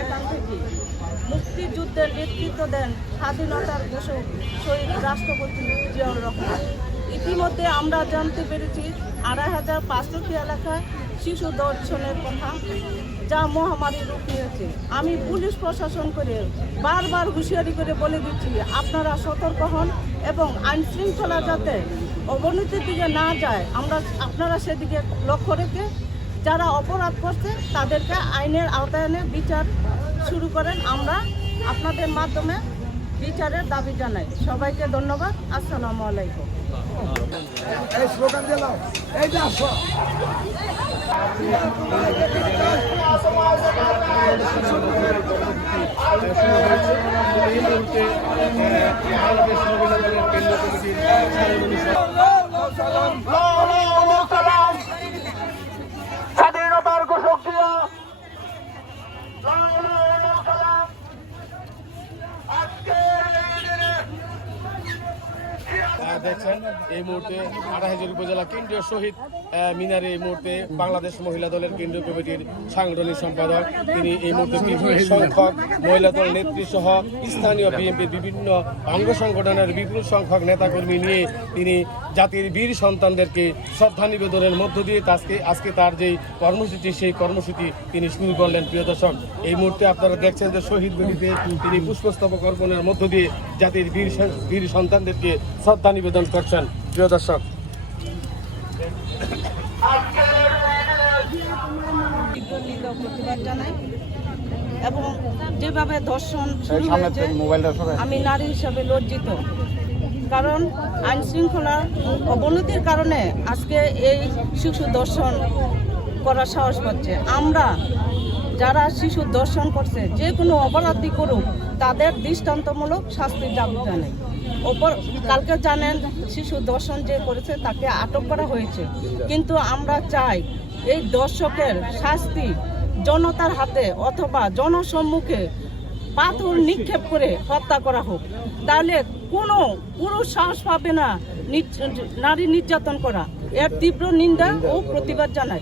এখান থেকে মুক্তিযুদ্ধের নেতৃত্ব দেন স্বাধীনতার ঘোষক শহীদ রাষ্ট্রপতি জিয়াউর রহমান। ইতিমধ্যে আমরা জানতে পেরেছি আড়াই হাজার পাঁচশোটি এলাকায় শিশু দর্শনের কথা যা মহামারী রূপ নিয়েছে। আমি পুলিশ প্রশাসন করে বারবার হুঁশিয়ারি করে বলে দিচ্ছি, আপনারা সতর্ক হন এবং আইন শৃঙ্খলা যাতে অবনতির দিকে না যায়, আমরা আপনারা সেদিকে লক্ষ্য রেখে যারা অপরাধ করছে তাদেরকে আইনের আওতায় এনে বিচার শুরু করেন। আমরা আপনাদের মাধ্যমে বিচারের দাবি জানাই। সবাইকে ধন্যবাদ। আসসালামু আলাইকুম। এই স্লোগান দিলাম এই যে আসো এই মুহূর্তে বাংলাদেশ মহিলা দলের কেন্দ্রীয় কমিটির সাংগঠনিক স্বাধীনতার ঘোষক দিয়া আহ, দেখছেন এই মুহূর্তে আড়াইহাজার উপজেলা কেন্দ্রীয় শহীদ মিনারে এই মুহূর্তে বাংলাদেশ মহিলা দলের কেন্দ্রীয় কমিটির সাংগঠনিক সম্পাদক। তিনি এই মুহূর্তে বিপুল সংখ্যক মহিলা দল নেত্রী সহ স্থানীয় বিএনপির বিভিন্ন অঙ্গ সংগঠনের বিপুল সংখ্যক নেতাকর্মী নিয়ে তিনি জাতির বীর সন্তানদেরকে শ্রদ্ধা নিবেদনের মধ্য দিয়ে আজকে আজকে তার যেই কর্মসূচি, সেই কর্মসূচি তিনি শুরু করলেন, প্রিয় দর্শক। এই মুহূর্তে আপনারা দেখছেন যে শহীদ বেদিতে তিনি পুষ্পস্তবক অর্পণের মধ্য দিয়ে জাতির বীর বীর সন্তানদেরকে শ্রদ্ধা নিবেদন করছেন। প্রিয় দর্শক এবং যেভাবে ধর্ষণ শুরু হয়েছে আমি নারী হিসাবে লজ্জিত। কারণ আইন শৃঙ্খলার অবনতির কারণে আজকে এই শিশু দর্শন করার সাহস পাচ্ছে। আমরা যারা শিশু দর্শন করছে, যে কোনো অপরাধী করুক, তাদের দৃষ্টান্তমূলক শাস্তির দাবি জানাই অপর কালকে জানেন, শিশু দর্শন যে করেছে, তাকে আটক করা হয়েছে। কিন্তু আমরা চাই এই দর্শকের শাস্তি জনতার হাতে অথবা জনসম্মুখে পাথর নিক্ষেপ করে হত্যা করা হোক। তাহলে কোনো পুরুষ সাহস পাবে না নির- নারী নির্যাতন করা। এর তীব্র নিন্দা ও প্রতিবাদ জানাই।